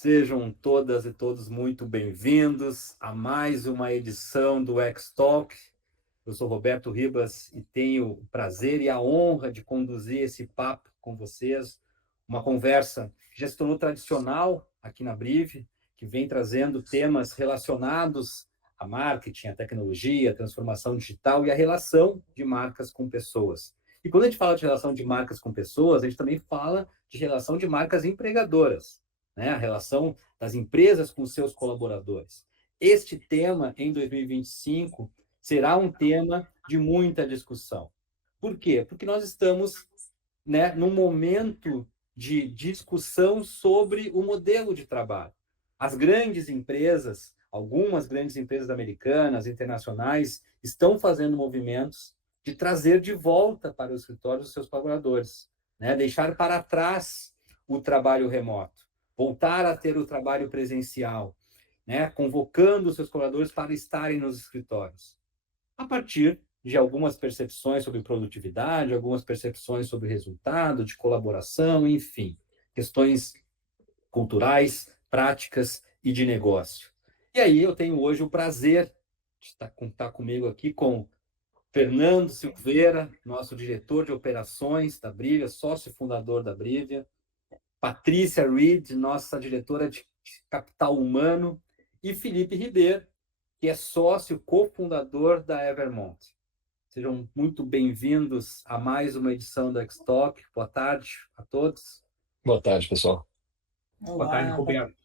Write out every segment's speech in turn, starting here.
Sejam todas e todos muito bem-vindos a mais uma edição do X-Talk. Eu sou Roberto Ribas e tenho o prazer e a honra de conduzir esse papo com vocês, uma conversa que já se tornou tradicional aqui na Brive, que vem trazendo temas relacionados a marketing, a tecnologia, a transformação digital e a relação de marcas com pessoas. E quando a gente fala de relação de marcas com pessoas, a gente também fala de relação de marcas empregadoras, né? A relação das empresas com seus colaboradores. Este tema, em 2025, será um tema de muita discussão. Por quê? Porque nós estamos, né, num momento de discussão sobre o modelo de trabalho. As grandes empresas, algumas grandes empresas americanas, internacionais, estão fazendo movimentos de trazer de volta para os escritórios os seus colaboradores, né? Deixar para trás o trabalho remoto, voltar a ter o trabalho presencial, né? Convocando os seus colaboradores para estarem nos escritórios a partir de algumas percepções sobre produtividade, algumas percepções sobre resultado, de colaboração, enfim, questões culturais, práticas e de negócio. E aí eu tenho hoje o prazer de estar comigo aqui com Fernando Silveira, nosso diretor de operações da Brivia, sócio fundador da Brivia, Patrícia Reed, nossa diretora de capital humano, e Felipe Ribeiro, que é sócio cofundador da Evermont. Sejam muito bem-vindos a mais uma edição do X-Talk. Boa tarde a todos. Boa tarde, pessoal. Boa tarde, Roberto.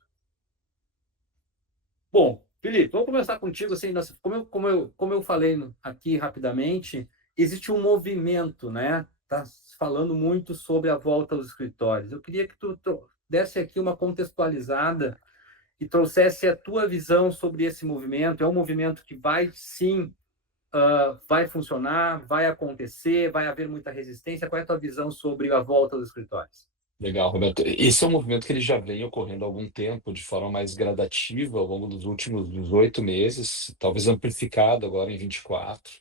Bom, Felipe, vamos começar contigo. Assim, como eu falei aqui rapidamente, existe um movimento, né? Tá falando muito sobre a volta aos escritórios. Eu queria que tu desse aqui uma contextualizada e trouxesse a tua visão sobre esse movimento. É um movimento que vai, sim, vai funcionar, vai acontecer, vai haver muita resistência. Qual é a tua visão sobre a volta aos escritórios? Legal, Roberto. Esse é um movimento que ele já vem ocorrendo há algum tempo, de forma mais gradativa, ao longo dos últimos 18 meses, talvez amplificado agora em 24,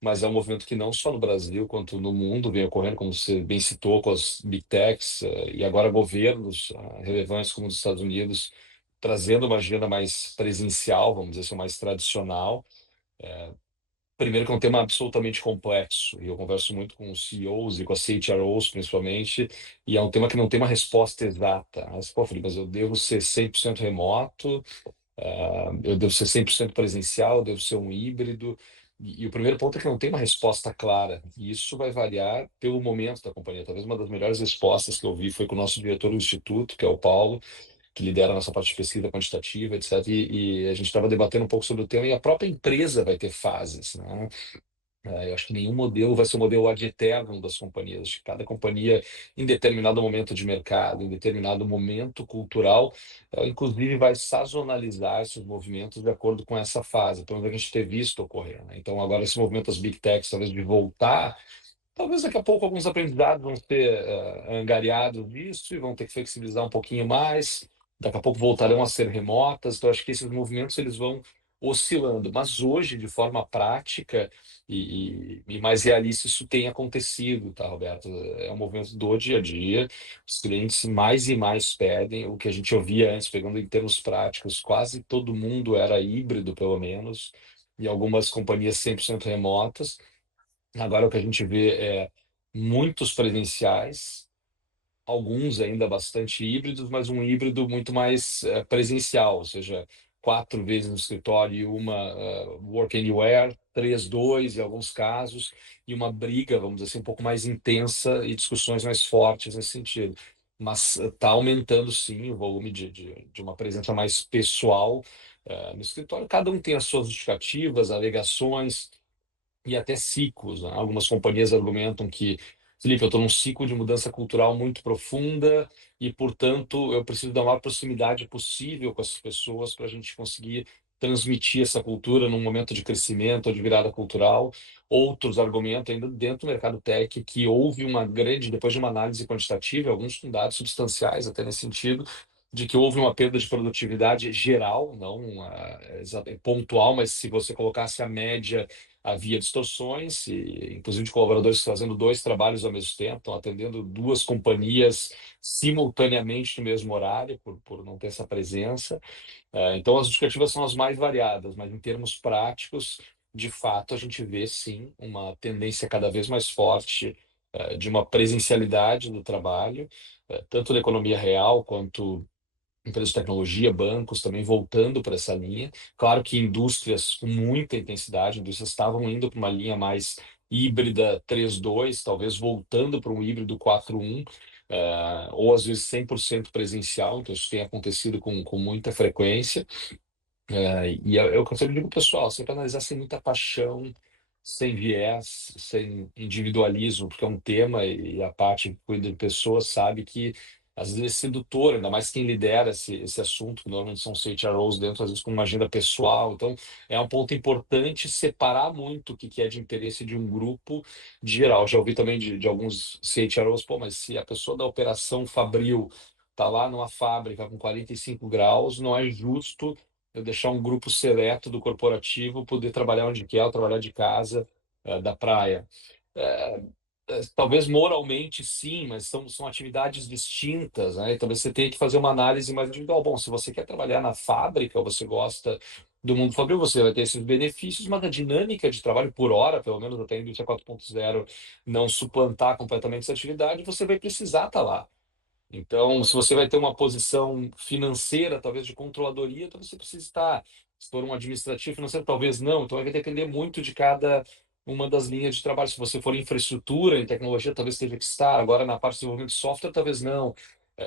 mas é um movimento que não só no Brasil, quanto no mundo vem ocorrendo, como você bem citou, com as Big Techs, e agora governos relevantes como os Estados Unidos, trazendo uma agenda mais presencial, vamos dizer assim, mais tradicional. Primeiro que é um tema absolutamente complexo, e eu converso muito com os CEOs e com as CHROs, principalmente, e é um tema que não tem uma resposta exata. Mas, pô, Felipe, mas eu devo ser 100% remoto, eu devo ser 100% presencial, eu devo ser um híbrido, e o primeiro ponto é que não tem uma resposta clara, e isso vai variar pelo momento da companhia. Talvez uma das melhores respostas que eu vi foi com o nosso diretor do Instituto, que é o Paulo, que lidera a nossa parte de pesquisa quantitativa, etc. E a gente estava debatendo um pouco sobre o tema, e a própria empresa vai ter fases, né? Eu acho que nenhum modelo vai ser o modelo ad eternum das companhias. Acho que cada companhia, em determinado momento de mercado, em determinado momento cultural, ela, inclusive, vai sazonalizar esses movimentos de acordo com essa fase, pelo menos a gente ter visto ocorrer, né? Então, agora, esse movimento das Big Techs, talvez de voltar, talvez daqui a pouco alguns aprendizados vão ser angariados disso e vão ter que flexibilizar um pouquinho mais. Daqui a pouco voltarão a ser remotas. Então, acho que esses movimentos eles vão oscilando. Mas hoje, de forma prática e mais realista, isso tem acontecido, tá, Roberto? É um movimento do dia a dia. Os clientes mais e mais pedem. O que a gente ouvia antes, pegando em termos práticos, quase todo mundo era híbrido, pelo menos, e algumas companhias 100% remotas. Agora o que a gente vê é muitos presenciais, alguns ainda bastante híbridos, mas um híbrido muito mais presencial, ou seja, 4 vezes no escritório e uma work anywhere, 3, 2 em alguns casos, e uma briga, vamos dizer assim, um pouco mais intensa e discussões mais fortes nesse sentido. Mas está aumentando sim o volume de uma presença mais pessoal no escritório. Cada um tem as suas justificativas, alegações e até ciclos, né? Algumas companhias argumentam que, Felipe, eu estou num ciclo de mudança cultural muito profunda e, portanto, eu preciso da maior proximidade possível com essas pessoas para a gente conseguir transmitir essa cultura num momento de crescimento ou de virada cultural. Outros argumentam, ainda dentro do mercado tech, que houve uma grande, depois de uma análise quantitativa, alguns com dados substanciais até nesse sentido, de que houve uma perda de produtividade geral, não pontual, mas se você colocasse a média havia distorções, e, inclusive de colaboradores fazendo dois trabalhos ao mesmo tempo, estão atendendo duas companhias simultaneamente no mesmo horário, por não ter essa presença. Então, as justificativas são as mais variadas, mas em termos práticos, de fato, a gente vê sim uma tendência cada vez mais forte de uma presencialidade do trabalho, tanto na economia real quanto empresas de tecnologia, bancos também voltando para essa linha. Claro que indústrias com muita intensidade, indústrias estavam indo para uma linha mais híbrida 3.2, talvez voltando para um híbrido 4.1, ou às vezes 100% presencial, então isso tem acontecido com muita frequência. E é o que eu sempre digo, pessoal, sempre analisar sem muita paixão, sem viés, sem individualismo, porque é um tema e a parte que cuida de pessoas sabe que às vezes é sedutor, ainda mais quem lidera esse assunto, que normalmente são CHROs dentro, às vezes com uma agenda pessoal. Então, é um ponto importante separar muito o que é de interesse de um grupo de geral. Já ouvi também de alguns CHROs, pô, mas se a pessoa da operação Fabril está lá numa fábrica com 45 graus, não é justo eu deixar um grupo seleto do corporativo poder trabalhar onde quer, trabalhar de casa, da praia. É, Talvez moralmente sim, mas são atividades distintas, né? E talvez você tenha que fazer uma análise mais individual. Bom, se você quer trabalhar na fábrica, ou você gosta do mundo fabril, você vai ter esses benefícios, mas a dinâmica de trabalho por hora, pelo menos até a indústria 4.0 não suplantar completamente essa atividade, você vai precisar estar lá. Então, se você vai ter uma posição financeira, talvez de controladoria, talvez você precise estar. Se for um administrativo financeiro, talvez não. Então, vai depender muito de cada uma das linhas de trabalho. Se você for em infraestrutura, em tecnologia, talvez tenha que estar. Agora, na parte de desenvolvimento de software, talvez não.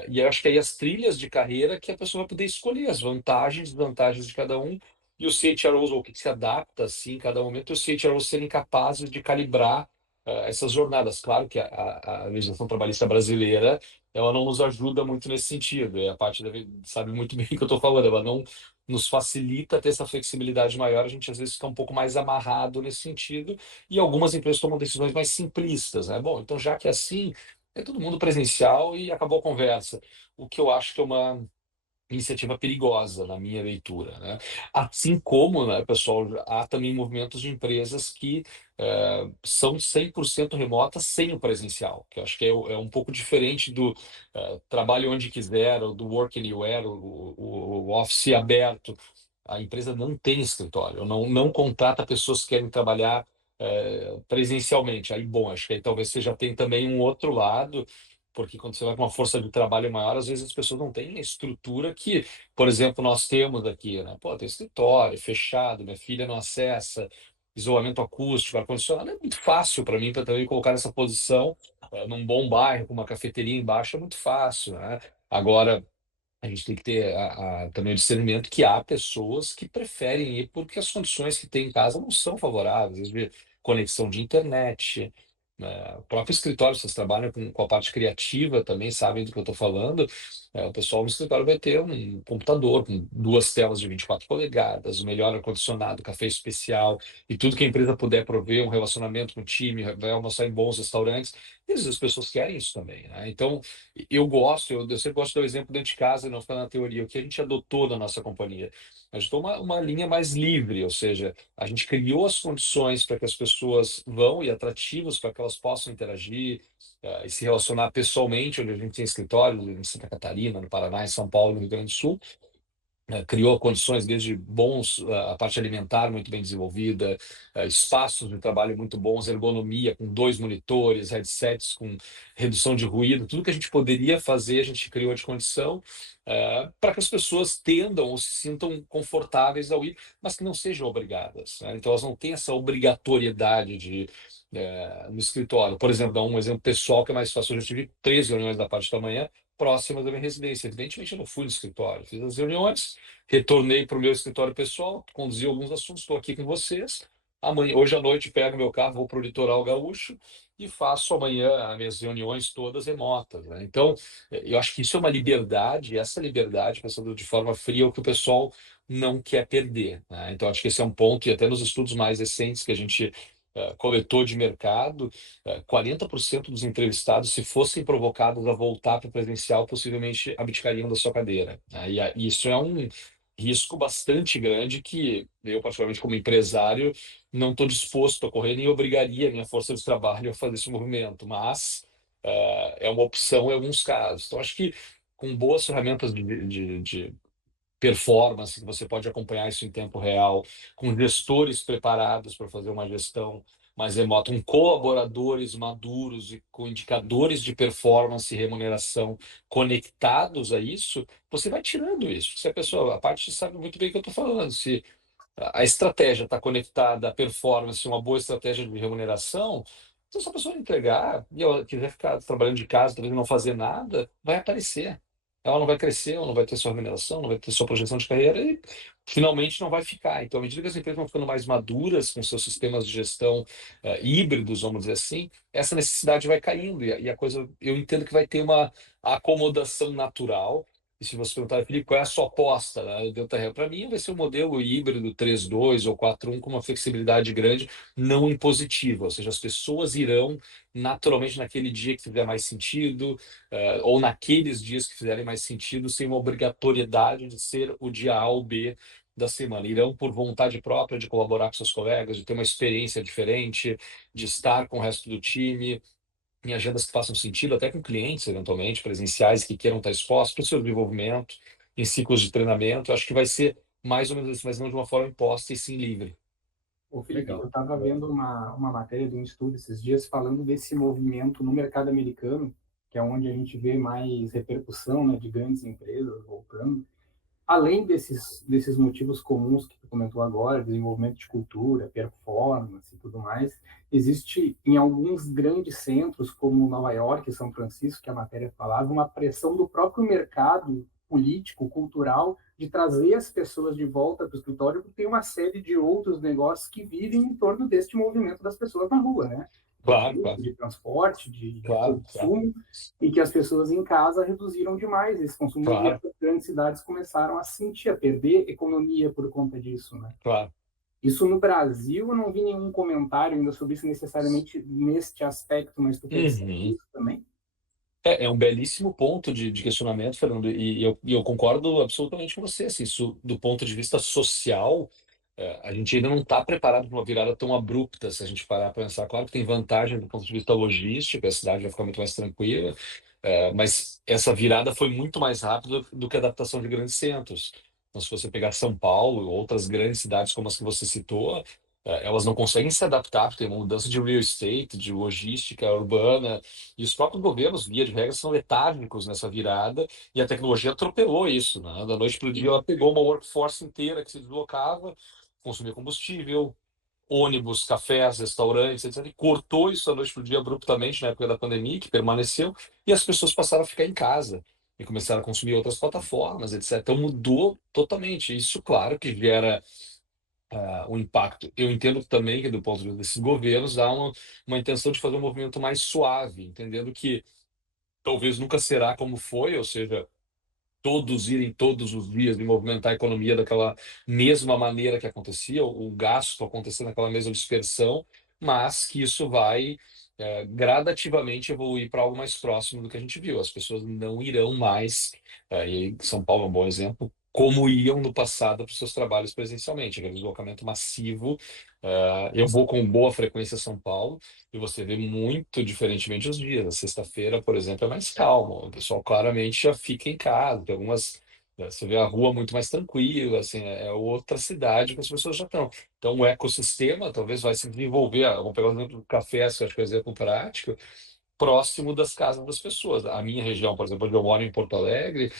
E eu acho que aí as trilhas de carreira que a pessoa vai poder escolher, as vantagens e desvantagens de cada um. E os CHROs, ou o que se adapta, assim, em cada momento, e os CHROs serem capazes de calibrar essas jornadas. Claro que a legislação trabalhista brasileira ela não nos ajuda muito nesse sentido. E a parte sabe muito bem o que eu estou falando. Ela não nos facilita ter essa flexibilidade maior. A gente às vezes fica um pouco mais amarrado nesse sentido. E algumas empresas tomam decisões mais simplistas, né? Bom, então já que é assim, é todo mundo presencial e acabou a conversa. O que eu acho que é uma iniciativa perigosa na minha leitura, né? Assim como, né, pessoal, há também movimentos de empresas que são 100% remotas sem o presencial, que eu acho que é um pouco diferente do trabalho onde quiser, ou do work anywhere, o office aberto. A empresa não tem escritório, não contrata pessoas que querem trabalhar presencialmente. Aí, bom, acho que aí talvez você já tem também um outro lado, porque quando você vai com uma força de trabalho maior, às vezes as pessoas não têm a estrutura que, por exemplo, nós temos aqui, né? Pô, tem escritório fechado, minha filha não acessa, isolamento acústico, ar-condicionado, é muito fácil para mim para também colocar nessa posição, num bom bairro, com uma cafeteria embaixo, é muito fácil, né? Agora, a gente tem que ter também o discernimento que há pessoas que preferem ir porque as condições que tem em casa não são favoráveis, de conexão de internet, né? O próprio escritório, vocês trabalham com a parte criativa também, sabem do que eu estou falando. O pessoal no escritório vai ter um computador com duas telas de 24 polegadas, o melhor ar-condicionado, café especial e tudo que a empresa puder prover, um relacionamento com o time, vai almoçar em bons restaurantes. E às vezes as pessoas querem isso também, né? Então, eu sempre gosto de dar o exemplo dentro de casa e não ficar na teoria. O que a gente adotou na nossa companhia? A gente adotou uma linha mais livre, ou seja, a gente criou as condições para que as pessoas vão e atrativos para que elas possam interagir e se relacionar pessoalmente, onde a gente tem escritórios em Santa Catarina, no Paraná, em São Paulo, no Rio Grande do Sul. Criou condições desde bons, a parte alimentar muito bem desenvolvida, espaços de trabalho muito bons, ergonomia com dois monitores, headsets com redução de ruído, tudo que a gente poderia fazer, a gente criou de condição para que as pessoas tendam ou se sintam confortáveis ao ir, mas que não sejam obrigadas, né? Então elas não têm essa obrigatoriedade de no escritório. Por exemplo, dar um exemplo pessoal que é mais fácil. Eu já tive 3 reuniões da parte da manhã próximas da minha residência. Evidentemente, eu não fui no escritório, fiz as reuniões, retornei para o meu escritório pessoal, conduzi alguns assuntos, estou aqui com vocês. Amanhã, hoje à noite, pego meu carro, vou para o litoral gaúcho e faço amanhã as minhas reuniões todas remotas, né? Então, eu acho que isso é uma liberdade, e essa liberdade, pensando de forma fria, é o que o pessoal não quer perder, né? Então, acho que esse é um ponto, e até nos estudos mais recentes que a gente coletou de mercado, 40% dos entrevistados, se fossem provocados a voltar para o presencial, possivelmente abdicariam da sua cadeira, né? E isso é risco bastante grande que eu, particularmente como empresário, não estou disposto a correr, nem obrigaria a minha força de trabalho a fazer esse movimento, mas é uma opção em alguns casos. Então, acho que com boas ferramentas de performance, que você pode acompanhar isso em tempo real, com gestores preparados para fazer uma gestão mais remota, com colaboradores maduros e com indicadores de performance e remuneração conectados a isso, você vai tirando isso. Se a pessoa, a parte sabe muito bem o que eu estou falando, se a estratégia está conectada à performance, uma boa estratégia de remuneração, então se a pessoa entregar e ela quiser ficar trabalhando de casa, talvez não fazer nada, vai aparecer. Ela não vai crescer, ela não vai ter sua remuneração, não vai ter sua projeção de carreira e finalmente não vai ficar. Então, à medida que as empresas vão ficando mais maduras com seus sistemas de gestão híbridos, vamos dizer assim, essa necessidade vai caindo e a coisa, eu entendo que vai ter uma acomodação natural. E se você perguntar, Felipe, qual é a sua aposta, né? Para mim, vai ser um modelo híbrido 3.2 ou 4.1 com uma flexibilidade grande, não impositiva. Ou seja, as pessoas irão naturalmente naquele dia que fizer mais sentido, ou naqueles dias que fizerem mais sentido, sem uma obrigatoriedade de ser o dia A ou B da semana. Irão por vontade própria de colaborar com seus colegas, de ter uma experiência diferente, de estar com o resto do time em agendas que façam sentido, até com clientes, eventualmente, presenciais, que queiram estar expostos para o seu desenvolvimento, em ciclos de treinamento. Acho que vai ser mais ou menos isso, mas não de uma forma imposta e sim livre. Ô, Felipe, Legal. eu estava vendo uma matéria de um estudo esses dias falando desse movimento no mercado americano, que é onde a gente vê mais repercussão, né, de grandes empresas voltando. Além desses motivos comuns que tu comentou agora, desenvolvimento de cultura, performance e tudo mais, existe em alguns grandes centros, como Nova York e São Francisco, que a matéria falava, uma pressão do próprio mercado político, cultural, de trazer as pessoas de volta para o escritório, porque tem uma série de outros negócios que vivem em torno deste movimento das pessoas na rua, né? De Claro, fluxo, claro, de transporte, de claro, claro, consumo, e que as pessoas em casa reduziram demais esse consumo e as claro, grandes cidades começaram a sentir, a perder economia por conta disso, né? claro. Isso no Brasil, eu não vi nenhum comentário ainda sobre isso necessariamente neste aspecto, mas tu percebe Uhum. isso também? É um belíssimo ponto de questionamento, Fernando, e eu concordo absolutamente com você. Assim, isso, do ponto de vista social, a gente ainda não está preparado para uma virada tão abrupta, se a gente parar para pensar. Claro que tem vantagem do ponto de vista logístico, a cidade vai ficar muito mais tranquila, mas essa virada foi muito mais rápida do que a adaptação de grandes centros. Então, se você pegar São Paulo, outras grandes cidades como as que você citou, elas não conseguem se adaptar, porque tem uma mudança de real estate, de logística urbana, e os próprios governos, via de regra, são letárgicos nessa virada, e a tecnologia atropelou isso, né? Da noite para o dia, ela pegou uma workforce inteira que se deslocava, consumia combustível, ônibus, cafés, restaurantes, etc. E cortou isso da noite para o dia abruptamente na época da pandemia, que permaneceu, e as pessoas passaram a ficar em casa e começaram a consumir outras plataformas, etc. Então mudou totalmente. Isso, claro, que gera um impacto. Eu entendo também que, do ponto de vista desses governos, há uma intenção de fazer um movimento mais suave, entendendo que talvez nunca será como foi, ou seja, todos irem todos os dias e movimentar a economia daquela mesma maneira que acontecia, o gasto acontecer naquela mesma dispersão, mas que isso vai gradativamente evoluir para algo mais próximo do que a gente viu. As pessoas não irão mais, e São Paulo é um bom exemplo, como iam no passado para os seus trabalhos presencialmente, aquele deslocamento massivo. Eu vou com boa frequência a São Paulo, e você vê muito diferentemente os dias. A sexta-feira, por exemplo, é mais calmo. O pessoal claramente já fica em casa. Tem algumas, você vê a rua muito mais tranquila, assim, é outra cidade que as pessoas já estão. Então, o ecossistema talvez vai se desenvolver. Vamos pegar o exemplo do café, que eu acho que é um exemplo prático, próximo das casas das pessoas. A minha região, por exemplo, onde eu moro em Porto Alegre,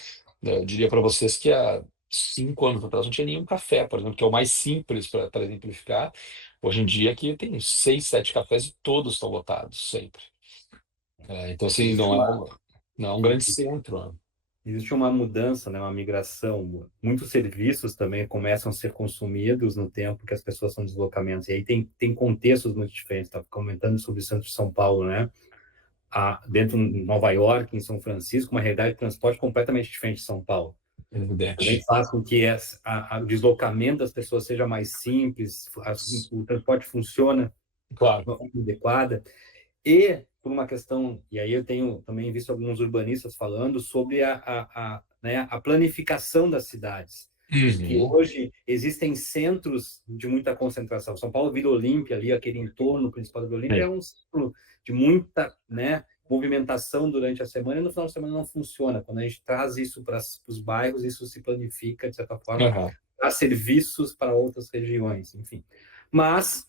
eu diria para vocês que há 5 anos atrás não tinha nenhum café, por exemplo, que é o mais simples para exemplificar. Hoje em dia aqui tem 6, 7 cafés e todos estão lotados, sempre. Então, assim, Existe uma, não é um grande centro, né? existe uma mudança, né, uma migração. Muitos serviços também começam a ser consumidos no tempo que as pessoas são deslocamentos. E aí tem contextos muito diferentes. Estava comentando sobre o centro de São Paulo, né? Dentro de Nova York, em São Francisco, uma realidade de transporte completamente diferente de São Paulo. Também Evidente. faz com que o deslocamento das pessoas seja mais simples, o transporte funciona de Claro. uma forma adequada. E por uma questão, e aí eu tenho também visto alguns urbanistas falando sobre né, a planificação das cidades. que Uhum. hoje existem centros de muita concentração. São Paulo, Vila Olímpia, ali, aquele entorno principal da Vila Olímpia, é Sim. um centro de muita, né, movimentação durante a semana, e no final de semana não funciona. Quando a gente traz isso para os bairros, isso se planifica, de certa forma, Aham. para serviços para outras regiões, enfim. Mas,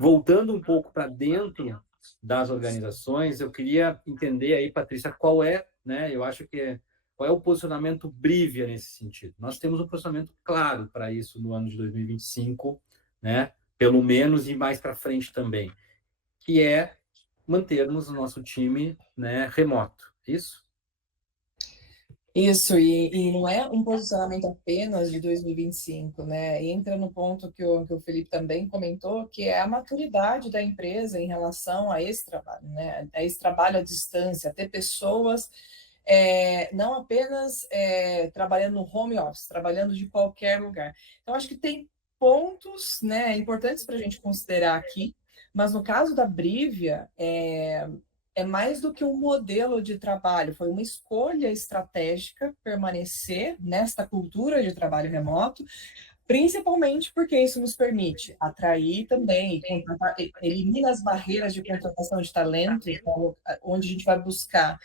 voltando um pouco para dentro das organizações, eu queria entender aí, Patrícia, qual é, né, eu acho que qual é o posicionamento Brivia nesse sentido. Nós temos um posicionamento claro para isso no ano de 2025, né, pelo menos, e mais para frente também, que é mantermos o nosso time, né, remoto. Isso? Isso, e não é um posicionamento apenas de 2025, né? Entra no ponto que o Felipe também comentou, que é a maturidade da empresa em relação a esse trabalho, né? A esse trabalho à distância, ter pessoas não apenas trabalhando no home office, trabalhando de qualquer lugar. Então, acho que tem pontos, né, importantes para a gente considerar aqui, mas no caso da Brivia, é mais do que um modelo de trabalho, foi uma escolha estratégica permanecer nesta cultura de trabalho remoto, principalmente porque isso nos permite atrair também, contratar, elimina as barreiras de contratação de talento, então, onde a gente vai buscar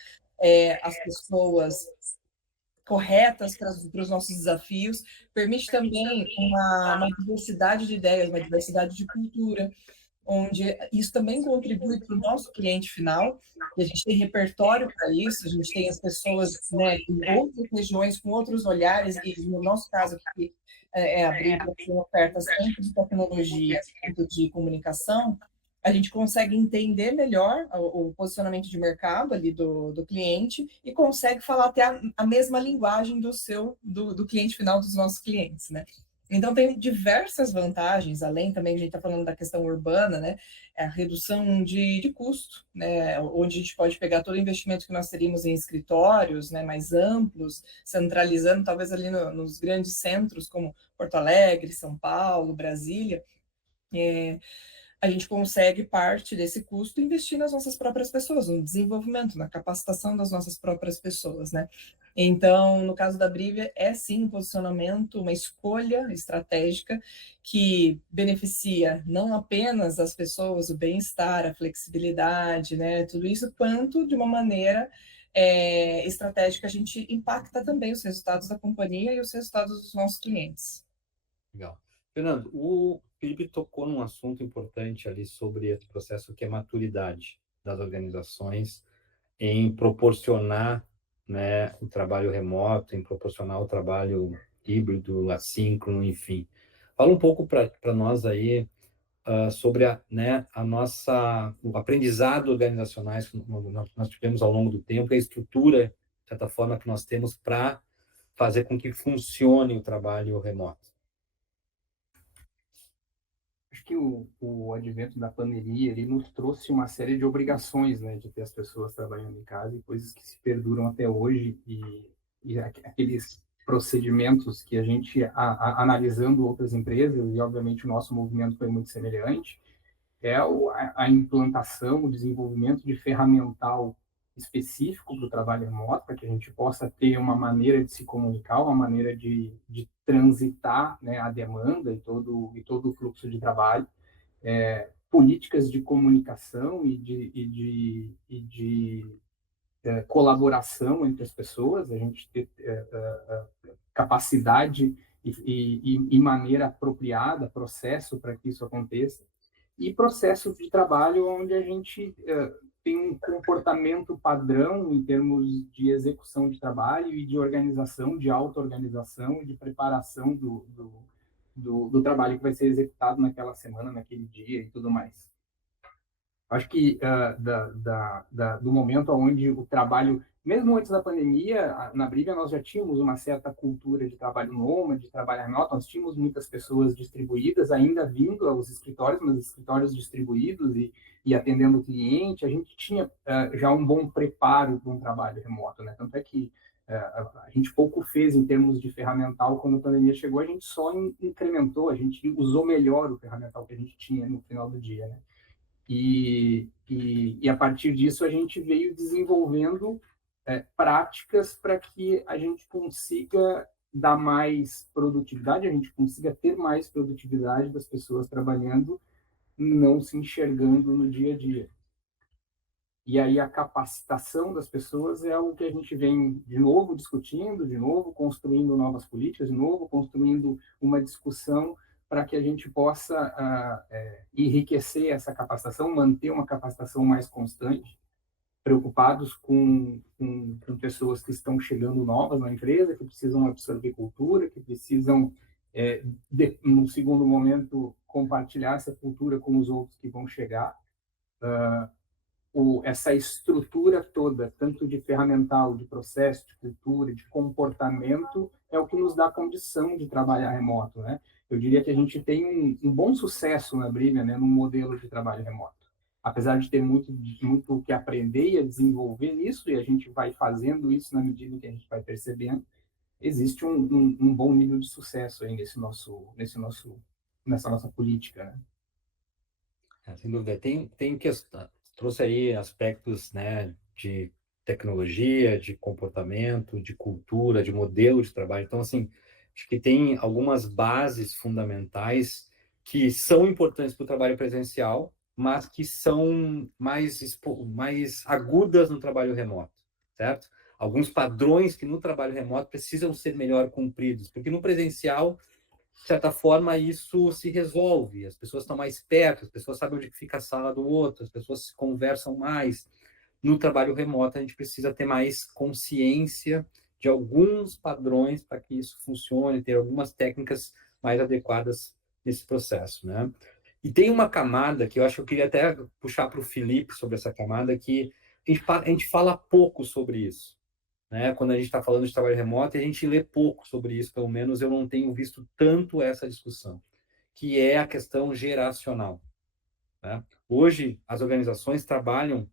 as pessoas corretas para os nossos desafios, permite também uma diversidade de ideias, uma diversidade de cultura, onde isso também contribui para o nosso cliente final, e a gente tem repertório para isso, a gente tem as pessoas, né, em outras regiões, com outros olhares, e no nosso caso aqui, abrir ofertas tanto de tecnologia quanto de comunicação, a gente consegue entender melhor o posicionamento de mercado ali do cliente e consegue falar até a mesma linguagem do cliente final dos nossos clientes, né? Então, tem diversas vantagens, além também, a gente está falando da questão urbana, né? A redução de custo, né? Onde a gente pode pegar todo o investimento que nós teríamos em escritórios, né, mais amplos, centralizando talvez ali nos grandes centros, como Porto Alegre, São Paulo, Brasília, a gente consegue parte desse custo investir nas nossas próprias pessoas, no desenvolvimento, na capacitação das nossas próprias pessoas, né? Então, no caso da Brivia, é sim um posicionamento, uma escolha estratégica que beneficia não apenas as pessoas, o bem-estar, a flexibilidade, né? Tudo isso, quanto de uma maneira estratégica a gente impacta também os resultados da companhia e os resultados dos nossos clientes. Legal. Fernando, o Felipe tocou num assunto importante ali sobre esse processo que é maturidade das organizações em proporcionar, né, o trabalho remoto, em proporcionar o trabalho híbrido, assíncrono, enfim. Fala um pouco para nós aí sobre né, o aprendizado organizacionais que nós tivemos ao longo do tempo e a estrutura, de certa forma, que nós temos para fazer com que funcione o trabalho remoto. Acho que o advento da pandemia ele nos trouxe uma série de obrigações, né, de ter as pessoas trabalhando em casa e coisas que se perduram até hoje e aqueles procedimentos que a gente analisando outras empresas e obviamente o nosso movimento foi muito semelhante é a implantação, o desenvolvimento de ferramental específico para o trabalho remoto, para que a gente possa ter uma maneira de se comunicar, uma maneira de transitar, né, a demanda e todo o fluxo de trabalho, políticas de comunicação e de colaboração entre as pessoas, a gente ter capacidade e maneira apropriada, processo para que isso aconteça, e processos de trabalho onde a gente tem um comportamento padrão em termos de execução de trabalho e de organização, de auto-organização e de preparação do trabalho que vai ser executado naquela semana, naquele dia e tudo mais. Acho que do momento onde o trabalho, mesmo antes da pandemia, na Brivia nós já tínhamos uma certa cultura de trabalho nômade, de trabalho remoto, nós tínhamos muitas pessoas distribuídas ainda vindo aos escritórios, mas escritórios distribuídos e atendendo o cliente, a gente tinha já um bom preparo para um trabalho remoto, né? Tanto é que a gente pouco fez em termos de ferramental quando a pandemia chegou, a gente só incrementou, a gente usou melhor o ferramental que a gente tinha no final do dia, né? E a partir disso a gente veio desenvolvendo práticas para que a gente consiga dar mais produtividade, a gente consiga ter mais produtividade das pessoas trabalhando, não se enxergando no dia a dia. E aí a capacitação das pessoas é algo que a gente vem de novo discutindo, de novo construindo novas políticas, de novo construindo uma discussão para que a gente possa enriquecer essa capacitação, manter uma capacitação mais constante, preocupados com pessoas que estão chegando novas na empresa, que precisam absorver cultura, que precisam, no segundo momento, compartilhar essa cultura com os outros que vão chegar. Essa estrutura toda, tanto de ferramental, de processo, de cultura, de comportamento, é o que nos dá condição de trabalhar remoto, né? Eu diria que a gente tem um bom sucesso na Brilha, né, no modelo de trabalho remoto. Apesar de ter muito o que aprender e a desenvolver nisso, e a gente vai fazendo isso na medida que a gente vai percebendo, existe um bom nível de sucesso aí nessa nossa política, né? Sem dúvida. Tem questão, trouxe aí aspectos, né, de tecnologia, de comportamento, de cultura, de modelo de trabalho. Então, assim, acho que tem algumas bases fundamentais que são importantes para o trabalho presencial, mas que são mais agudas no trabalho remoto, certo? Alguns padrões que no trabalho remoto precisam ser melhor cumpridos, porque no presencial, de certa forma, isso se resolve. As pessoas estão mais perto, as pessoas sabem onde fica a sala do outro, as pessoas se conversam mais. No trabalho remoto, a gente precisa ter mais consciência de alguns padrões para que isso funcione, ter algumas técnicas mais adequadas nesse processo, né? E tem uma camada que eu acho que eu queria até puxar para o Felipe sobre essa camada, que a gente fala pouco sobre isso, né? Quando a gente está falando de trabalho remoto, a gente lê pouco sobre isso, pelo menos eu não tenho visto tanto essa discussão, que é a questão geracional, né? Hoje, as organizações trabalham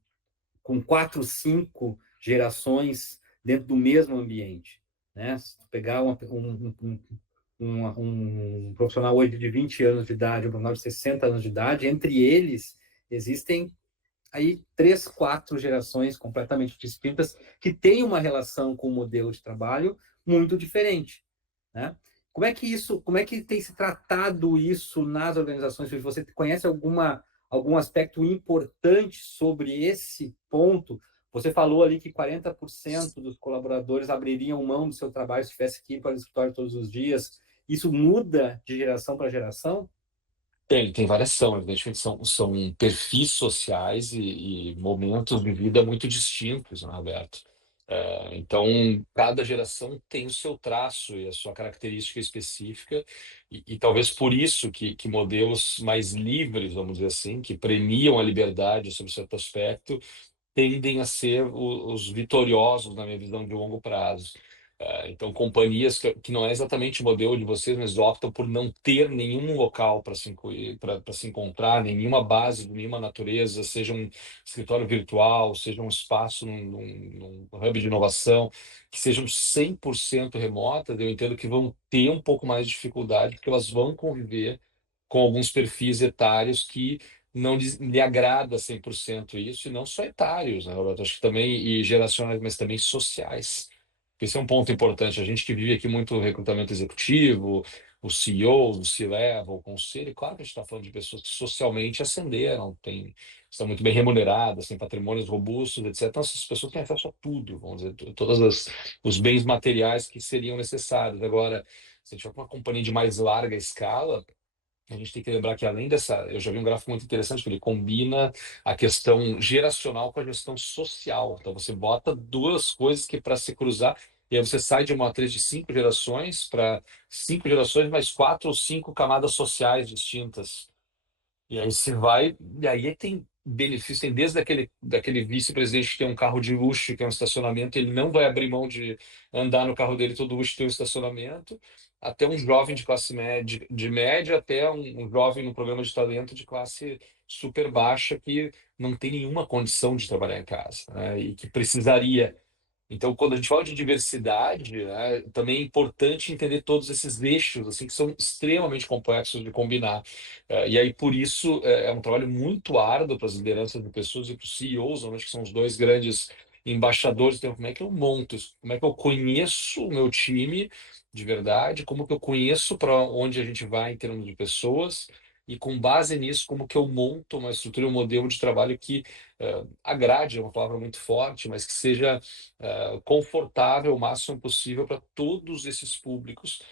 com 4, 5 gerações dentro do mesmo ambiente, né? Se tu pegar um profissional hoje de 20 anos de idade, um profissional de 60 anos de idade, entre eles existem aí 3, 4 gerações completamente distintas que têm uma relação com o modelo de trabalho muito diferente, né? Como é que tem se tratado isso nas organizações? Você conhece algum aspecto importante sobre esse ponto? Você falou ali que 40% dos colaboradores abririam mão do seu trabalho se tivesse que ir para o escritório todos os dias. Isso muda de geração para geração? Tem variação, evidentemente são perfis sociais e momentos de vida muito distintos, né, Alberto? Então, cada geração tem o seu traço e a sua característica específica, e talvez por isso que modelos mais livres, vamos dizer assim, que premiam a liberdade sob certo aspecto, tendem a ser os vitoriosos, na minha visão, de longo prazo. Então, companhias que não é exatamente o modelo de vocês, mas optam por não ter nenhum local para se encontrar, nenhuma base de nenhuma natureza, seja um escritório virtual, seja um espaço num hub de inovação, que sejam 100% remotas, eu entendo que vão ter um pouco mais de dificuldade, porque elas vão conviver com alguns perfis etários que não lhe agrada 100% isso, e não só etários, né, Roberto? Acho que também, e geracionais, mas também sociais. Esse é um ponto importante. A gente que vive aqui muito recrutamento executivo, os CEOs, o C-Level, o conselho, claro que a gente está falando de pessoas que socialmente ascenderam, estão muito bem remuneradas, têm patrimônios robustos, etc. Então, essas pessoas têm acesso a tudo, vamos dizer, todos os bens materiais que seriam necessários. Agora, se a gente for para uma companhia de mais larga escala, a gente tem que lembrar que além dessa, eu já vi um gráfico muito interessante que ele combina a questão geracional com a gestão social. Então você bota duas coisas que para se cruzar, e aí você sai de uma matriz de 5 gerações para 5 gerações mais 4 ou 5 camadas sociais distintas. E aí você vai, e aí tem benefício, tem desde daquele vice-presidente que tem um carro de luxo, que é um estacionamento, ele não vai abrir mão de andar no carro dele todo luxo, tem um estacionamento, até um jovem de classe média, de média, até um jovem no programa de talento de classe super baixa que não tem nenhuma condição de trabalhar em casa, né, e que precisaria. Então, quando a gente fala de diversidade, né, também é importante entender todos esses eixos, assim, que são extremamente complexos de combinar. E aí, por isso, é um trabalho muito árduo para as lideranças de pessoas e para os CEOs, normalmente, que são os dois grandes embaixadores, então, como é que eu monto isso? Como é que eu conheço o meu time de verdade? Como que eu conheço para onde a gente vai em termos de pessoas? E com base nisso, como que eu monto uma estrutura, um modelo de trabalho que agrade, é uma palavra muito forte, mas que seja confortável o máximo possível para todos esses públicos,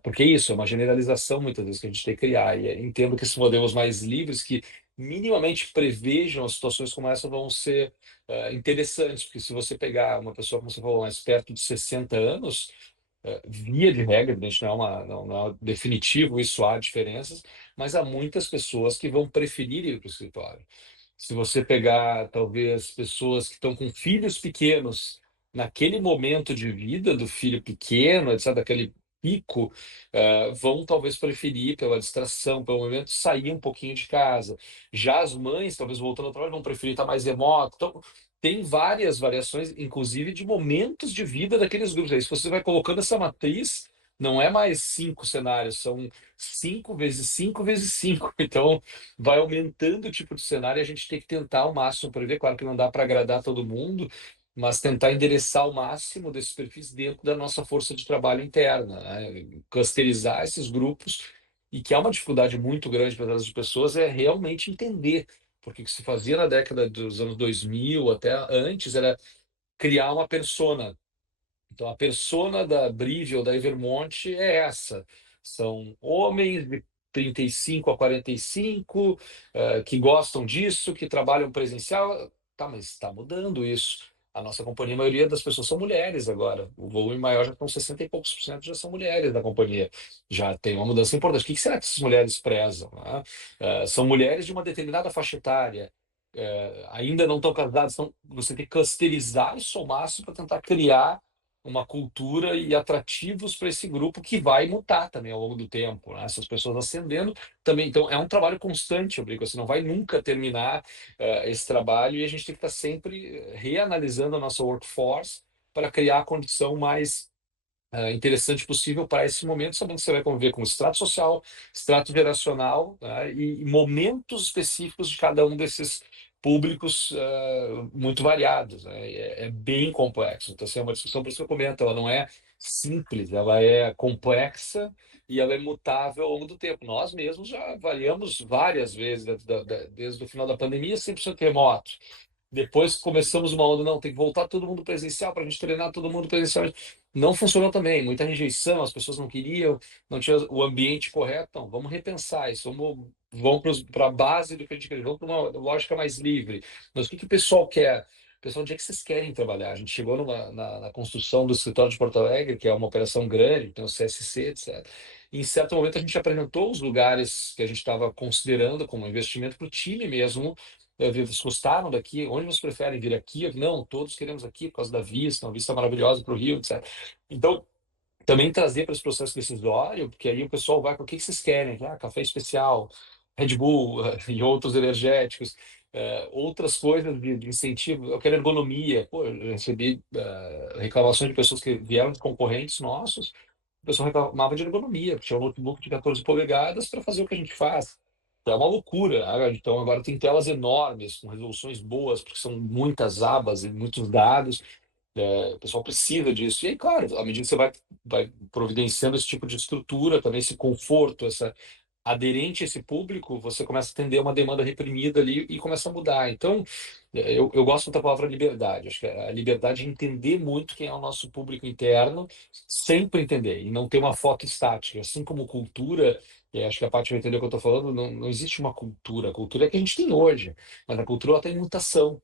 porque isso é uma generalização muitas vezes que a gente tem que criar. E entendo que esses modelos mais livres, que minimamente prevejam as situações como essa, vão ser interessantes, porque se você pegar uma pessoa, como você falou, mais perto de 60 anos, via de regra, evidente, não é definitivo, isso há diferenças, mas há muitas pessoas que vão preferir ir para o escritório. Se você pegar, talvez, pessoas que estão com filhos pequenos, naquele momento de vida do filho pequeno, etc., daquele pico, vão talvez preferir, pela distração, pelo momento, sair um pouquinho de casa. Já as mães, talvez voltando ao trabalho, vão preferir estar mais remoto. Então, tem várias variações, inclusive de momentos de vida daqueles grupos. Aí, se você vai colocando essa matriz, não é mais 5 cenários, são 5 vezes 5 vezes 5. Então, vai aumentando o tipo de cenário e a gente tem que tentar ao máximo prever. Claro que não dá para agradar todo mundo, mas tentar endereçar o máximo desses perfis dentro da nossa força de trabalho interna, né? Clusterizar esses grupos, e que há uma dificuldade muito grande para as pessoas é realmente entender. Porque o que se fazia na década dos anos 2000 até antes era criar uma persona. Então, a persona da Brivia ou da Evermont é essa. São homens de 35 a 45, que gostam disso, que trabalham presencial. Tá, mas está mudando isso. A nossa companhia, a maioria das pessoas são mulheres agora. O volume maior já estão 60 e poucos por cento já são mulheres da companhia. Já tem uma mudança importante. O que será que essas mulheres prezam, né? São mulheres de uma determinada faixa etária. Ainda não estão casadas, então você tem que clusterizar isso ao máximo para tentar criar uma cultura e atrativos para esse grupo que vai mutar também ao longo do tempo, né? Essas pessoas ascendendo também. Então, é um trabalho constante, eu brinco, você não vai nunca terminar esse trabalho, e a gente tem que estar sempre reanalisando a nossa workforce para criar a condição mais interessante possível para esse momento, sabendo que você vai conviver com extrato social, extrato geracional, né, e momentos específicos de cada um desses públicos muito variados, né? É bem complexo. Então, assim, é uma discussão, por isso que eu comento, ela não é simples, ela é complexa e ela é mutável ao longo do tempo. Nós mesmos já variamos várias vezes, desde o final da pandemia, 100% remoto. Depois começamos uma onda, não, tem que voltar todo mundo presencial para a gente treinar todo mundo presencial. Não funcionou também, muita rejeição, as pessoas não queriam, não tinha o ambiente correto. Então, vamos repensar isso, vamos para a base do que a gente quer, vamos para uma lógica mais livre. Mas o que o pessoal quer? Pessoal, onde é que vocês querem trabalhar? A gente chegou na construção do escritório de Porto Alegre, que é uma operação grande, tem o CSC, etc. E, em certo momento, a gente apresentou os lugares que a gente estava considerando como investimento para o time mesmo. Eles gostaram daqui? Onde vocês preferem vir aqui? Não, todos queremos aqui por causa da vista, uma vista maravilhosa para o Rio, etc. Então, também trazer para esse processo decisório, porque aí o pessoal vai para o que vocês querem? Café especial, Red Bull e outros energéticos, outras coisas de incentivo. Eu quero ergonomia. Pô, eu recebi reclamações de pessoas que vieram de concorrentes nossos. O pessoal reclamava de ergonomia, porque tinha um notebook de 14 polegadas para fazer o que a gente faz. É uma loucura, né? Então, agora tem telas enormes, com resoluções boas, porque são muitas abas e muitos dados. O pessoal precisa disso. E aí, claro, à medida que você vai providenciando esse tipo de estrutura, também esse conforto, essa aderente a esse público, você começa a atender uma demanda reprimida ali e começa a mudar. Então, eu gosto da palavra liberdade. Acho que a liberdade é entender muito quem é o nosso público interno, sempre entender, e não ter uma foto estática. Assim como cultura, e acho que a Paty vai entender o que eu estou falando, não existe uma cultura. A cultura é a que a gente tem hoje, mas a cultura ela tem mutação.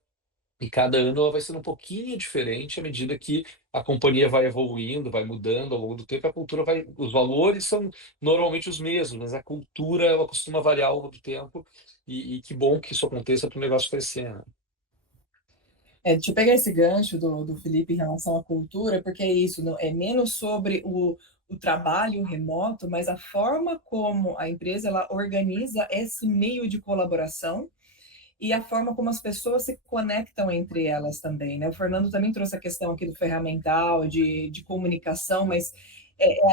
E cada ano ela vai sendo um pouquinho diferente à medida que a companhia vai evoluindo, vai mudando ao longo do tempo. A cultura vai, os valores são normalmente os mesmos, mas a cultura ela costuma variar ao longo do tempo. E que bom que isso aconteça para o negócio crescer, né? Deixa eu pegar esse gancho do Felipe em relação à cultura, porque é isso, é menos sobre o trabalho remoto, mas a forma como a empresa ela organiza esse meio de colaboração e a forma como as pessoas se conectam entre elas também, né? O Fernando também trouxe a questão aqui do ferramental, de comunicação, mas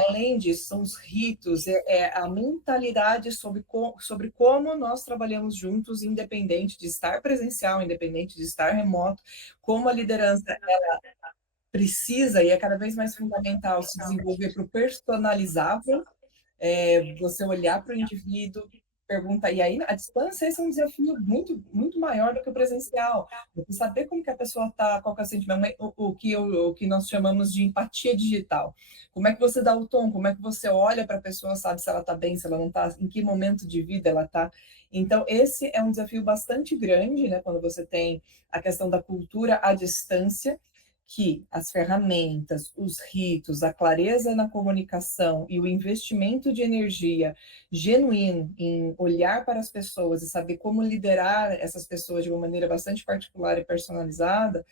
além disso, são os ritos, a mentalidade sobre como nós trabalhamos juntos, independente de estar presencial, independente de estar remoto, como a liderança ela precisa e é cada vez mais fundamental se desenvolver para o personalizável, você olhar para o indivíduo, perguntar, e aí a distância esse é um desafio muito, muito maior do que o presencial. Você saber como que a pessoa está, qual que é o sentimento, o que nós chamamos de empatia digital. Como é que você dá o tom, como é que você olha para a pessoa, sabe se ela está bem, se ela não está, em que momento de vida ela está. Então, esse é um desafio bastante grande, né, quando você tem a questão da cultura à distância, que as ferramentas, os ritos, a clareza na comunicação e o investimento de energia genuíno em olhar para as pessoas e saber como liderar essas pessoas de uma maneira bastante particular e personalizada,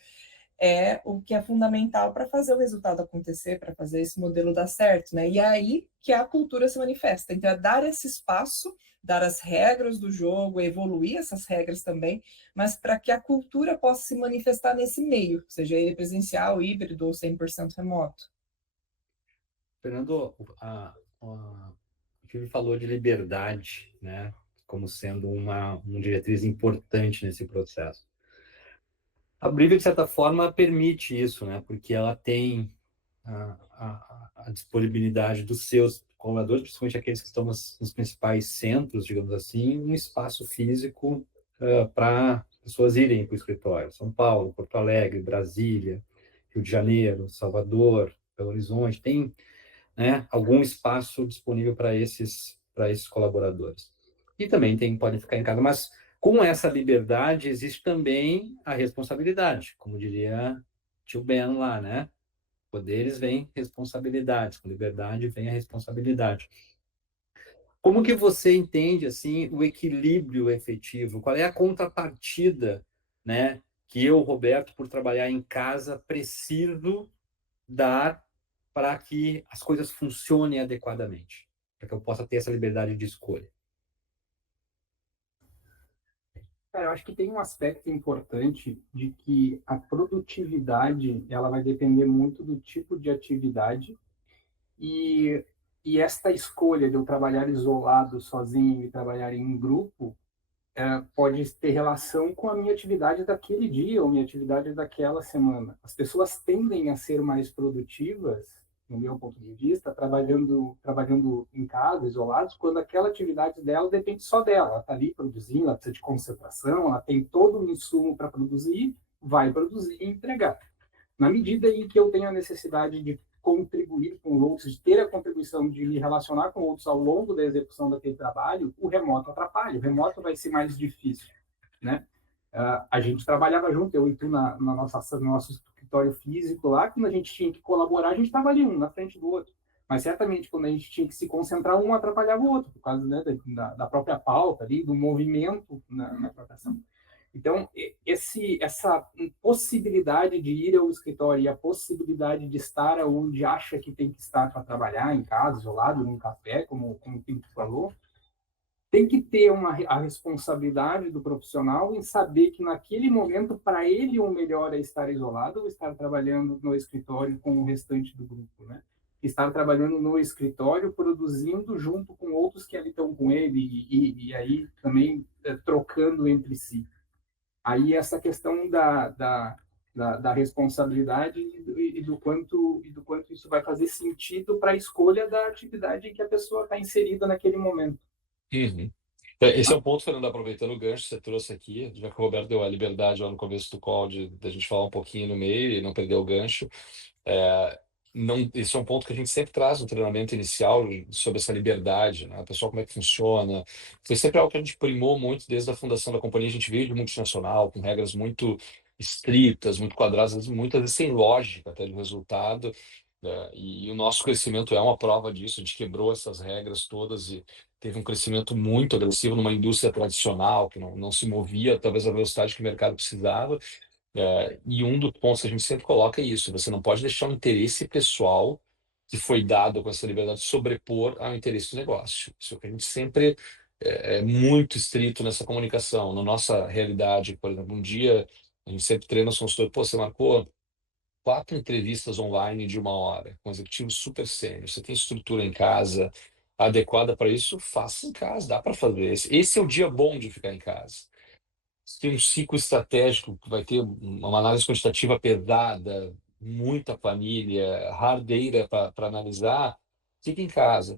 é o que é fundamental para fazer o resultado acontecer, para fazer esse modelo dar certo, né? E é aí que a cultura se manifesta. Então, é dar esse espaço, dar as regras do jogo, evoluir essas regras também, mas para que a cultura possa se manifestar nesse meio, seja ele presencial, híbrido ou 100% remoto. Fernando, o Felipe falou de liberdade, né, como sendo uma diretriz importante nesse processo. A Brivio, de certa forma, permite isso, né, porque ela tem a disponibilidade dos seus colaboradores, principalmente aqueles que estão nos principais centros, digamos assim, um espaço físico para pessoas irem para o escritório. São Paulo, Porto Alegre, Brasília, Rio de Janeiro, Salvador, Belo Horizonte, tem, né, algum espaço disponível para esses colaboradores. E também podem ficar em casa, mas com essa liberdade existe também a responsabilidade, como diria tio Ben lá, né? Poderes vem responsabilidades, com liberdade vem a responsabilidade. Como que você entende assim o equilíbrio efetivo? Qual é a contrapartida, né, que eu, Roberto, por trabalhar em casa, preciso dar para que as coisas funcionem adequadamente, para que eu possa ter essa liberdade de escolha? Cara, eu acho que tem um aspecto importante de que a produtividade ela vai depender muito do tipo de atividade e, e esta escolha de eu trabalhar isolado, sozinho e trabalhar em grupo pode ter relação com a minha atividade daquele dia ou minha atividade daquela semana. As pessoas tendem a ser mais produtivas, no meu ponto de vista, trabalhando em casa, isolados, quando aquela atividade dela depende só dela. Ela está ali produzindo, ela precisa de concentração, ela tem todo o insumo para produzir, vai produzir e entregar. Na medida em que eu tenho a necessidade de contribuir com outros, de ter a contribuição de me relacionar com outros ao longo da execução daquele trabalho, o remoto atrapalha, o remoto vai ser mais difícil, né? A gente trabalhava junto, eu e tu, no nosso escritório físico lá, quando a gente tinha que colaborar, a gente estava ali um na frente do outro. Mas certamente, quando a gente tinha que se concentrar, um atrapalhava o outro, por causa, né, da própria pauta ali, do movimento na própria ação. Então, essa possibilidade de ir ao escritório e a possibilidade de estar onde acha que tem que estar para trabalhar, em casa, isolado, num café, como o Pinto falou, tem que ter a responsabilidade do profissional em saber que naquele momento, para ele, o melhor é estar isolado ou estar trabalhando no escritório com o restante do grupo, né? Estar trabalhando no escritório, produzindo junto com outros que ali estão com ele e aí também trocando entre si. Aí essa questão da responsabilidade e do quanto isso vai fazer sentido para a escolha da atividade em que a pessoa está inserida naquele momento. Uhum. Esse é um ponto, Fernando, aproveitando o gancho que você trouxe aqui, já que o Roberto deu a liberdade lá no começo do call de a gente falar um pouquinho no meio e não perder o gancho. Não, esse é um ponto que a gente sempre traz no treinamento inicial sobre essa liberdade, né? Pessoal, como é que funciona? Foi sempre algo que a gente primou muito desde a fundação da companhia. A gente veio de multinacional, com regras muito estritas, muito quadradas, muitas vezes sem lógica até de resultado. E o nosso crescimento é uma prova disso. A gente quebrou essas regras todas e teve um crescimento muito agressivo numa indústria tradicional, que não se movia talvez a velocidade que o mercado precisava. E um dos pontos que a gente sempre coloca é isso: você não pode deixar o interesse pessoal que foi dado com essa liberdade sobrepor ao interesse do negócio. Isso é o que a gente sempre é muito estrito nessa comunicação. Na nossa realidade, por exemplo, um dia a gente sempre treina os consultores, pô, você marcou 4 entrevistas online de 1 hora, com executivos super sênios. Você tem estrutura em casa adequada para isso, faça em casa, dá para fazer. Esse é o dia bom de ficar em casa. Se tem um ciclo estratégico que vai ter uma análise quantitativa pesada, muita planilha, hardeira para analisar, fique em casa.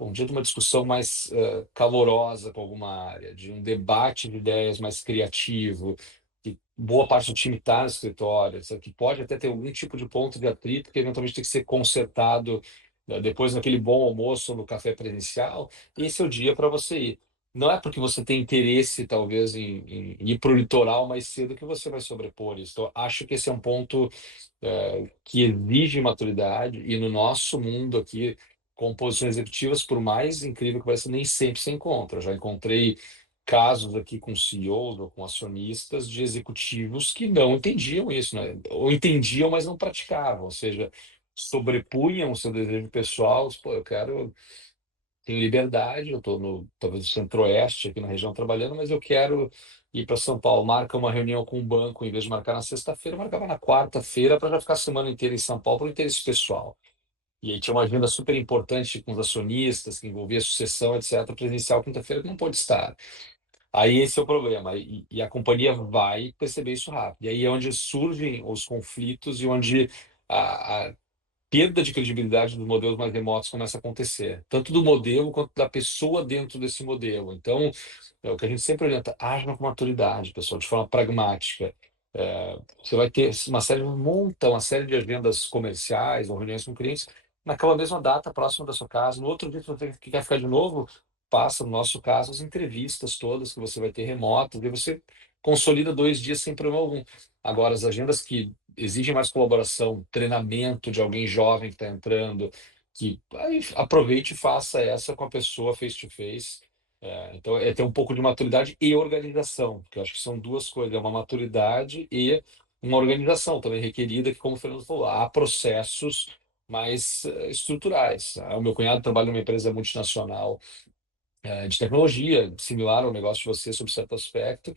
Um dia de uma discussão mais calorosa com alguma área, de um debate de ideias mais criativo, que boa parte do time está no escritório, sabe, que pode até ter algum tipo de ponto de atrito que eventualmente tem que ser consertado, né, depois naquele bom almoço no café presencial. Esse é o dia para você ir. Não é porque você tem interesse, talvez, em ir para o litoral mais cedo que você vai sobrepor isso. Então, acho que esse é um ponto que exige maturidade, e no nosso mundo aqui, composições executivas, por mais incrível que pareça, nem sempre se encontra. Eu já encontrei casos aqui com CEOs ou com acionistas de executivos que não entendiam isso, né? Ou entendiam, mas não praticavam, ou seja, sobrepunham o seu desejo pessoal. Pô, eu quero, tenho liberdade, eu estou no talvez no Centro-Oeste, aqui na região trabalhando, mas eu quero ir para São Paulo. Marca uma reunião com o banco, em vez de marcar na sexta-feira, marcava na quarta-feira para já ficar a semana inteira em São Paulo por interesse pessoal. E aí tinha uma agenda super importante com os acionistas, que envolvia sucessão, etc., presencial, quinta-feira, que não pôde estar. Aí esse é o problema, e a companhia vai perceber isso rápido. E aí é onde surgem os conflitos e onde a perda de credibilidade dos modelos mais remotos começa a acontecer, tanto do modelo quanto da pessoa dentro desse modelo. Então, é o que a gente sempre orienta: haja com maturidade, pessoal, de forma pragmática. Você vai ter monta uma série de agendas comerciais ou reuniões com clientes naquela mesma data, próxima da sua casa. No outro dia, se você quer ficar de novo, passa, no nosso caso, as entrevistas todas que você vai ter remotas, e você consolida 2 dias sem problema algum. Agora, as agendas que exigem mais colaboração, treinamento de alguém jovem que está entrando, que aí aproveite e faça essa com a pessoa face to face. Então, é ter um pouco de maturidade e organização, que eu acho que são duas coisas: é uma maturidade e uma organização também requerida, que, como o Fernando falou, há processos mais estruturais. O meu cunhado trabalha numa empresa multinacional de tecnologia, similar ao negócio de você, sob certo aspecto,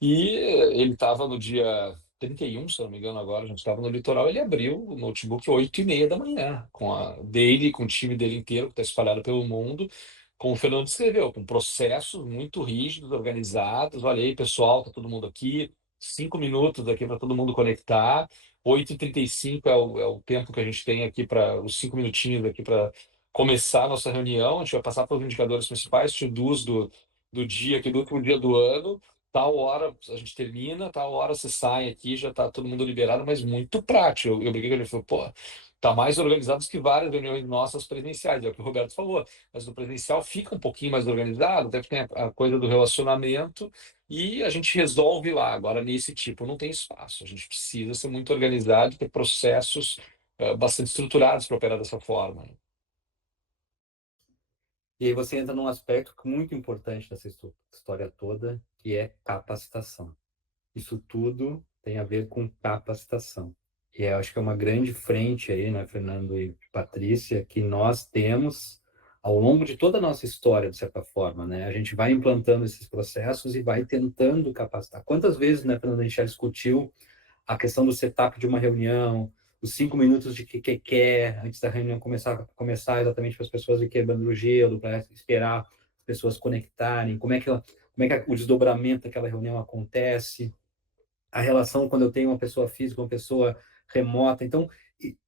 e ele estava no dia 31, se eu não me engano, agora, a gente estava no litoral. Ele abriu o notebook 8h30 da manhã, com o time dele inteiro, que está espalhado pelo mundo, como o Fernando descreveu, com processos muito rígidos, organizados. Olha aí, pessoal, tá todo mundo aqui, 5 minutos aqui para todo mundo conectar. 8h35 é o tempo que a gente tem aqui, para os 5 minutinhos aqui para começar a nossa reunião. A gente vai passar pelos indicadores principais, to-dos do dia, aqui do último dia do ano. Tal hora a gente termina, tal hora você sai aqui, já tá todo mundo liberado, mas muito prático. Eu briguei com ele, falei: pô, tá mais organizado que várias reuniões nossas presenciais, é o que o Roberto falou. Mas no presencial fica um pouquinho mais organizado, até porque tem a coisa do relacionamento, e a gente resolve lá. Agora, nesse tipo, não tem espaço. A gente precisa ser muito organizado, ter processos bastante estruturados para operar dessa forma, né? E aí você entra num aspecto muito importante dessa história toda, que é capacitação. Isso tudo tem a ver com capacitação. E eu acho que é uma grande frente aí, né, Fernando e Patrícia, que nós temos ao longo de toda a nossa história, de certa forma, né? A gente vai implantando esses processos e vai tentando capacitar. Quantas vezes, né, Fernando, a gente já discutiu a questão do setup de uma reunião, os 5 minutos de que quer, antes da reunião começar exatamente para as pessoas ir quebrando o gelo, para esperar as pessoas conectarem, como é que o desdobramento daquela reunião acontece, a relação quando eu tenho uma pessoa física, uma pessoa remota. Então,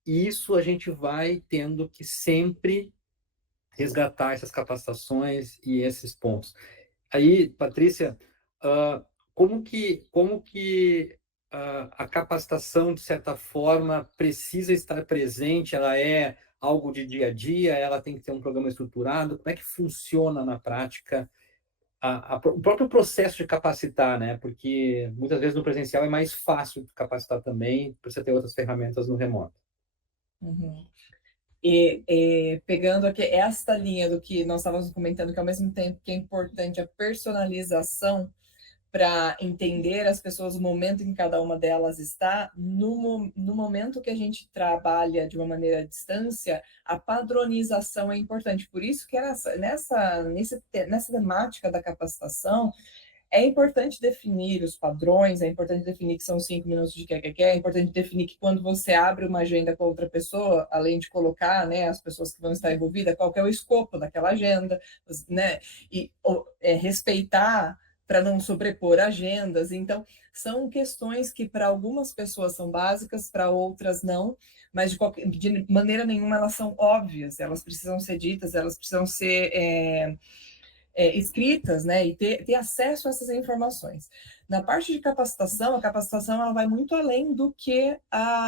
isso a gente vai tendo que sempre resgatar essas capacitações e esses pontos. Aí, Patrícia, uh, como que a capacitação, de certa forma, precisa estar presente? Ela é algo de dia a dia? Ela tem que ter um programa estruturado? Como é que funciona na prática o próprio processo de capacitar, né? Porque muitas vezes no presencial é mais fácil de capacitar também, precisa ter outras ferramentas no remoto. Uhum. E pegando aqui esta linha do que nós estávamos comentando, que ao mesmo tempo que é importante a personalização para entender as pessoas, o momento em que cada uma delas está, no momento que a gente trabalha de uma maneira à distância, a padronização é importante. Por isso que nessa temática da capacitação, É importante definir os padrões, é importante definir que são 5 minutos de que, é importante definir que quando você abre uma agenda com outra pessoa, além de colocar, né, as pessoas que vão estar envolvidas, qual que é o escopo daquela agenda, né, e respeitar para não sobrepor agendas. Então, são questões que para algumas pessoas são básicas, para outras não, mas de maneira nenhuma elas são óbvias, elas precisam ser ditas, elas precisam ser escritas, né, e ter acesso a essas informações. Na parte de capacitação, a capacitação ela vai muito além do que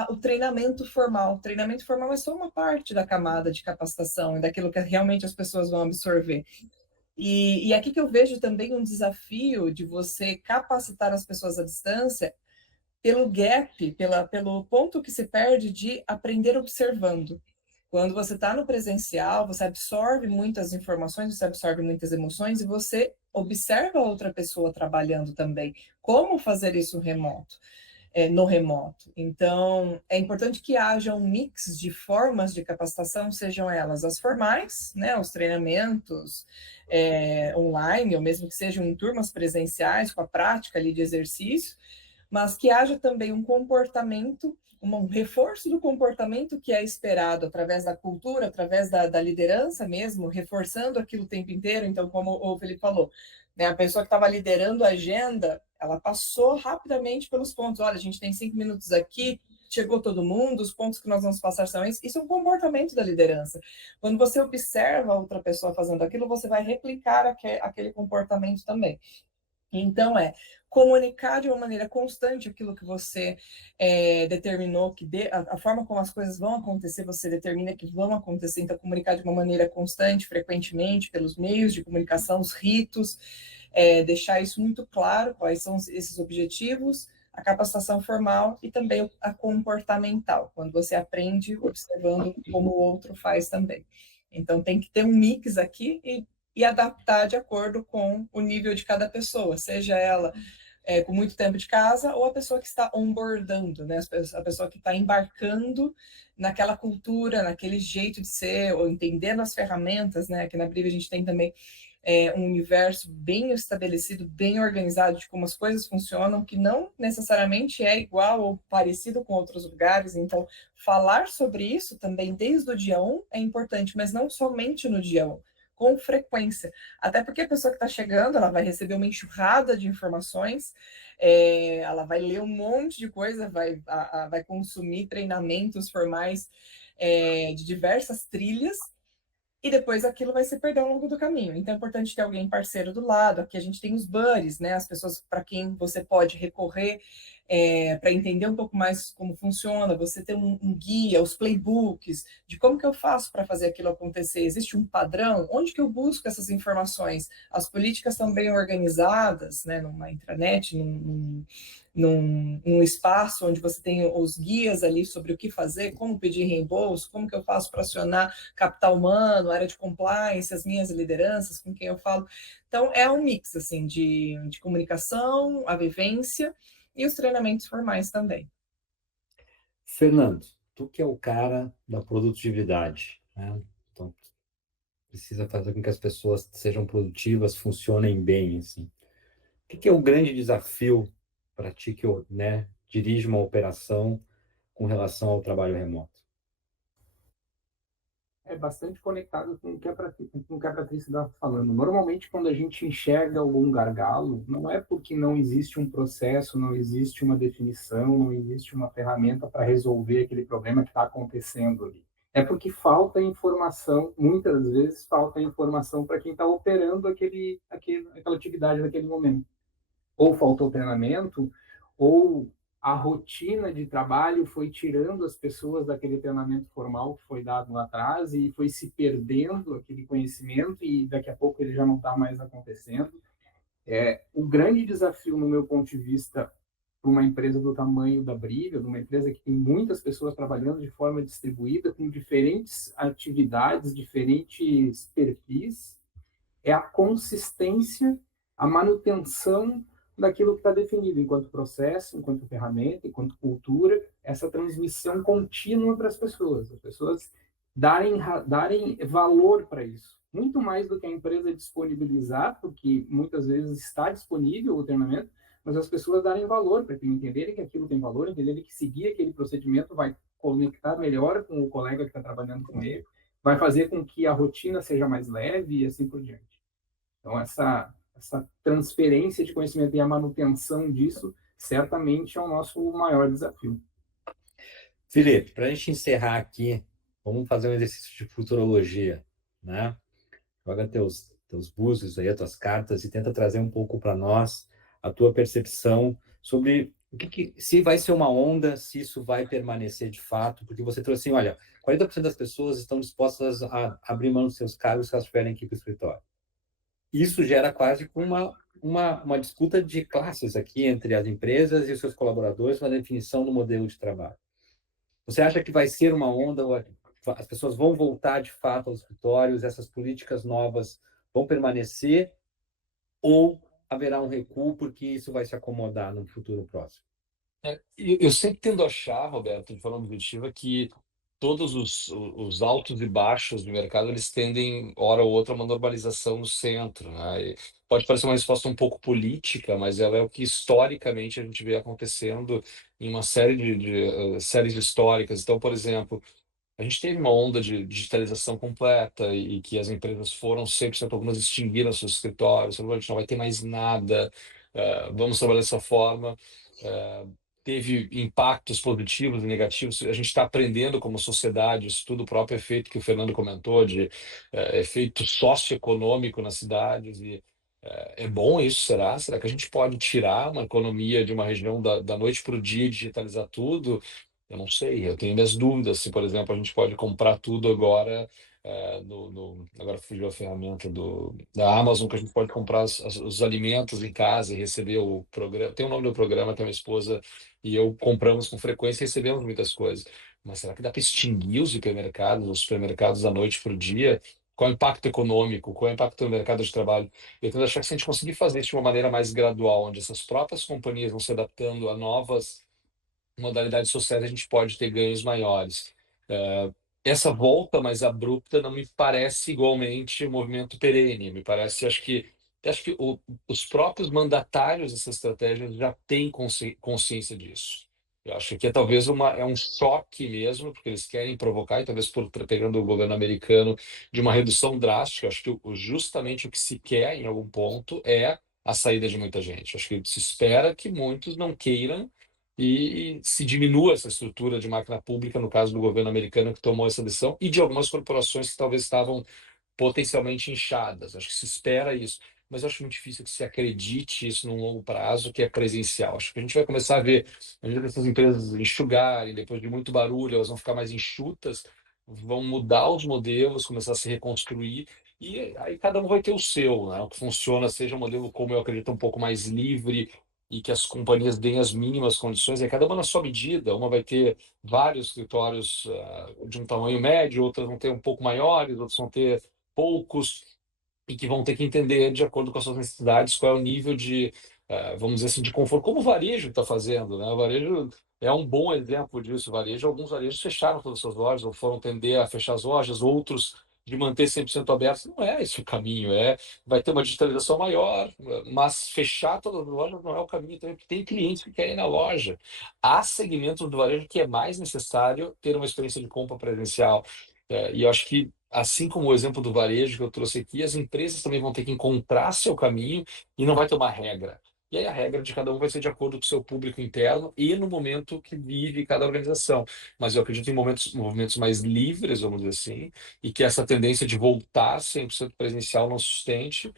o treinamento formal. O treinamento formal é só uma parte da camada de capacitação e daquilo que realmente as pessoas vão absorver. E aqui que eu vejo também um desafio de você capacitar as pessoas à distância pelo gap, pelo ponto que se perde de aprender observando. Quando você está no presencial, você absorve muitas informações, você absorve muitas emoções e você observa a outra pessoa trabalhando também. Como fazer isso no remoto? Então, é importante que haja um mix de formas de capacitação, sejam elas as formais, né, os treinamentos online, ou mesmo que sejam em turmas presenciais, com a prática ali de exercício, mas que haja também um comportamento, um reforço do comportamento que é esperado através da cultura, através da liderança mesmo, reforçando aquilo o tempo inteiro. Então, como o Felipe falou, né, a pessoa que estava liderando a agenda, ela passou rapidamente pelos pontos. Olha, a gente tem 5 minutos aqui, chegou todo mundo, os pontos que nós vamos passar são esses. Isso é um comportamento da liderança. Quando você observa outra pessoa fazendo aquilo, você vai replicar aquele comportamento também. Então, comunicar de uma maneira constante aquilo que você determinou, a forma como as coisas vão acontecer, você determina que vão acontecer. Então, comunicar de uma maneira constante, frequentemente, pelos meios de comunicação, os ritos, deixar isso muito claro, quais são esses objetivos, a capacitação formal e também a comportamental, quando você aprende observando como o outro faz também. Então, tem que ter um mix aqui e adaptar de acordo com o nível de cada pessoa, seja ela com muito tempo de casa ou a pessoa que está onboardando, né? A pessoa que está embarcando naquela cultura, naquele jeito de ser, ou entendendo as ferramentas, né? Aqui na Brive a gente tem também um universo bem estabelecido, bem organizado de como as coisas funcionam, que não necessariamente é igual ou parecido com outros lugares. Então, falar sobre isso também desde o dia 1 é importante, mas não somente no dia 1, com frequência. Até porque a pessoa que está chegando, ela vai receber uma enxurrada de informações, ela vai ler um monte de coisa, vai consumir treinamentos formais de diversas trilhas, e depois aquilo vai se perder ao longo do caminho. Então é importante ter alguém parceiro do lado. Aqui a gente tem os buddies, né? As pessoas para quem você pode recorrer para entender um pouco mais como funciona. Você tem um guia, os playbooks, de como que eu faço para fazer aquilo acontecer. Existe um padrão? Onde que eu busco essas informações? As políticas estão bem organizadas, né? Numa intranet, num espaço onde você tem os guias ali sobre o que fazer, como pedir reembolso, como que eu faço para acionar capital humano, área de compliance, as minhas lideranças, com quem eu falo. Então, é um mix assim, de comunicação, a vivência e os treinamentos formais também. Fernando, tu que é o cara da produtividade, né? Então, precisa fazer com que as pessoas sejam produtivas, funcionem bem, assim. O que é o grande desafio para ti que, né, dirige uma operação com relação ao trabalho remoto? É bastante conectado com o que a Patrícia está falando. Normalmente, quando a gente enxerga algum gargalo, não é porque não existe um processo, não existe uma definição, não existe uma ferramenta para resolver aquele problema que está acontecendo ali. É porque falta informação, muitas vezes falta informação para quem está operando aquela atividade naquele momento. Ou faltou treinamento, ou a rotina de trabalho foi tirando as pessoas daquele treinamento formal que foi dado lá atrás e foi se perdendo aquele conhecimento e daqui a pouco ele já não está mais acontecendo. O grande desafio, no meu ponto de vista, para uma empresa do tamanho da Briga, uma empresa que tem muitas pessoas trabalhando de forma distribuída, com diferentes atividades, diferentes perfis, é a consistência, a manutenção daquilo que está definido enquanto processo, enquanto ferramenta, enquanto cultura, essa transmissão contínua para as pessoas darem valor para isso. muito mais do que a empresa disponibilizar, porque muitas vezes está disponível o treinamento, mas as pessoas darem valor para entenderem que aquilo tem valor, entenderem que seguir aquele procedimento vai conectar melhor com o colega que está trabalhando com ele, vai fazer com que a rotina seja mais leve e assim por diante. Então, essa transferência de conhecimento e a manutenção disso certamente é o nosso maior desafio. Felipe, para a gente encerrar aqui, vamos fazer um exercício de futurologia, né? Joga teus búzios aí, as tuas cartas e tenta trazer um pouco para nós a tua percepção sobre se vai ser uma onda, se isso vai permanecer de fato, porque você trouxe assim, olha, 40% das pessoas estão dispostas a abrir mão dos seus cargos se elas tiverem que ir para o escritório. Isso gera quase uma disputa de classes aqui entre as empresas e os seus colaboradores na definição do modelo de trabalho. Você acha que vai ser uma onda, as pessoas vão voltar de fato aos escritórios, essas políticas novas vão permanecer ou haverá um recuo porque isso vai se acomodar no futuro próximo? Eu sempre tendo a achar, Roberto, de forma objetiva, que todos os altos e baixos do mercado, eles tendem, hora ou outra, a uma normalização no centro, né? E pode parecer uma resposta um pouco política, mas ela é o que historicamente a gente vê acontecendo em uma série de séries históricas. Então, por exemplo, a gente teve uma onda de digitalização completa e que as empresas foram 100%, algumas extinguiram seus escritórios, falaram, a gente não vai ter mais nada, vamos trabalhar dessa forma. eh, Teve impactos positivos e negativos. A gente está aprendendo como sociedade, isso tudo, o próprio efeito que o Fernando comentou, de efeito socioeconômico nas cidades. E é bom isso, será? Será que a gente pode tirar uma economia de uma região da noite para o dia e digitalizar tudo? Eu não sei, eu tenho minhas dúvidas se, por exemplo, a gente pode comprar tudo agora. Agora fugiu a ferramenta da Amazon, que a gente pode comprar os alimentos em casa e receber o programa. Tem o nome do programa que a minha esposa e eu compramos com frequência e recebemos muitas coisas. Mas será que dá para extinguir os supermercados da noite para o dia? Qual é o impacto econômico? Qual é o impacto no mercado de trabalho? Eu tento achar que se a gente conseguir fazer isso de uma maneira mais gradual, onde essas próprias companhias vão se adaptando a novas modalidades sociais, a gente pode ter ganhos maiores. Eh, Essa volta mais abrupta não me parece igualmente um movimento perene. Me parece, acho que os próprios mandatários dessa estratégia já têm consciência disso. Eu acho que aqui é um choque mesmo, porque eles querem provocar, e talvez pegando o governo americano, de uma redução drástica. Eu acho que justamente o que se quer, em algum ponto, é a saída de muita gente. Eu acho que se espera que muitos não queiram e se diminua essa estrutura de máquina pública, no caso do governo americano que tomou essa decisão, e de algumas corporações que talvez estavam potencialmente inchadas. Acho que se espera isso, mas eu acho muito difícil que se acredite isso num longo prazo, que é presencial. Acho que a gente vai começar a ver essas empresas enxugarem, depois de muito barulho, elas vão ficar mais enxutas, vão mudar os modelos, começar a se reconstruir, e aí cada um vai ter o seu, né? O que funciona seja um modelo, como eu acredito, um pouco mais livre, e que as companhias deem as mínimas condições, e cada uma na sua medida. Uma vai ter vários escritórios de um tamanho médio, outras vão ter um pouco maiores, outras vão ter poucos, e que vão ter que entender, de acordo com as suas necessidades, qual é o nível de, vamos dizer assim, de conforto, como o varejo está fazendo, né? O varejo é um bom exemplo disso. O varejo, alguns varejos fecharam todas as suas lojas, ou foram tender a fechar as lojas, outros de manter 100% abertos. Não é esse o caminho, vai ter uma digitalização maior, mas fechar todas as lojas não é o caminho também, porque tem clientes que querem ir na loja. Há segmentos do varejo que é mais necessário ter uma experiência de compra presencial. E eu acho que, assim como o exemplo do varejo que eu trouxe aqui, as empresas também vão ter que encontrar seu caminho e não vai ter uma regra. E aí a regra de cada um vai ser de acordo com o seu público interno e no momento que vive cada organização. Mas eu acredito em movimentos mais livres, vamos dizer assim, e que essa tendência de voltar 100% presencial não sustente,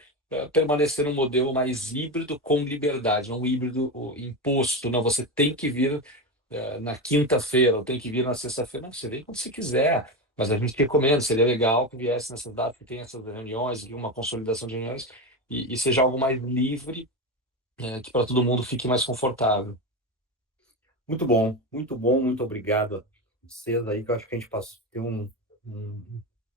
permanecer um modelo mais híbrido com liberdade, não um híbrido imposto. Não, você tem que vir na quinta-feira, ou tem que vir na sexta-feira. Não, você vem quando você quiser. Mas a gente recomenda, seria legal que viesse nessas datas que tem essas reuniões, uma consolidação de reuniões, e seja algo mais livre, que para todo mundo fique mais confortável. Muito bom, muito obrigado a vocês aí, que eu acho que a gente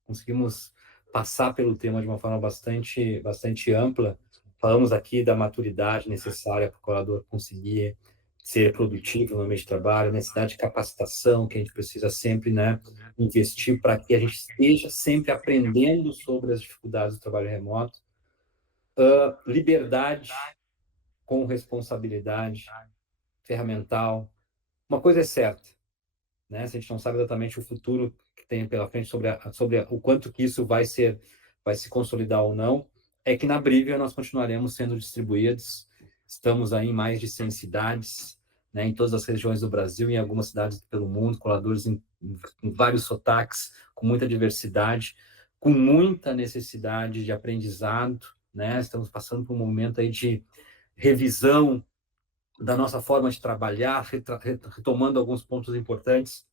conseguimos passar pelo tema de uma forma bastante ampla. Falamos aqui da maturidade necessária para o colaborador conseguir ser produtivo no ambiente de trabalho, necessidade de capacitação que a gente precisa sempre, né, investir para que a gente esteja sempre aprendendo sobre as dificuldades do trabalho remoto. Liberdade com responsabilidade ferramental. Uma coisa é certa, né? Se a gente não sabe exatamente o futuro que tem pela frente sobre o quanto que isso vai se consolidar ou não, é que na Brivia nós continuaremos sendo distribuídos. Estamos aí em mais de 100 cidades, né, em todas as regiões do Brasil, em algumas cidades pelo mundo, colaboradores em vários sotaques, com muita diversidade, com muita necessidade de aprendizado, né? Estamos passando por um momento aí de revisão da nossa forma de trabalhar, retomando alguns pontos importantes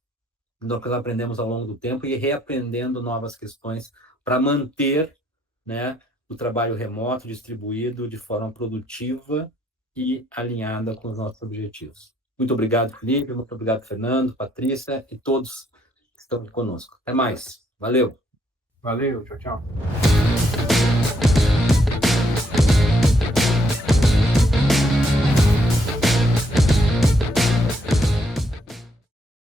do que nós aprendemos ao longo do tempo e reaprendendo novas questões para manter, né, o trabalho remoto distribuído de forma produtiva e alinhada com os nossos objetivos. Muito obrigado, Felipe, muito obrigado, Fernando, Patrícia e todos que estão conosco. Até mais. Valeu. Valeu, tchau, tchau.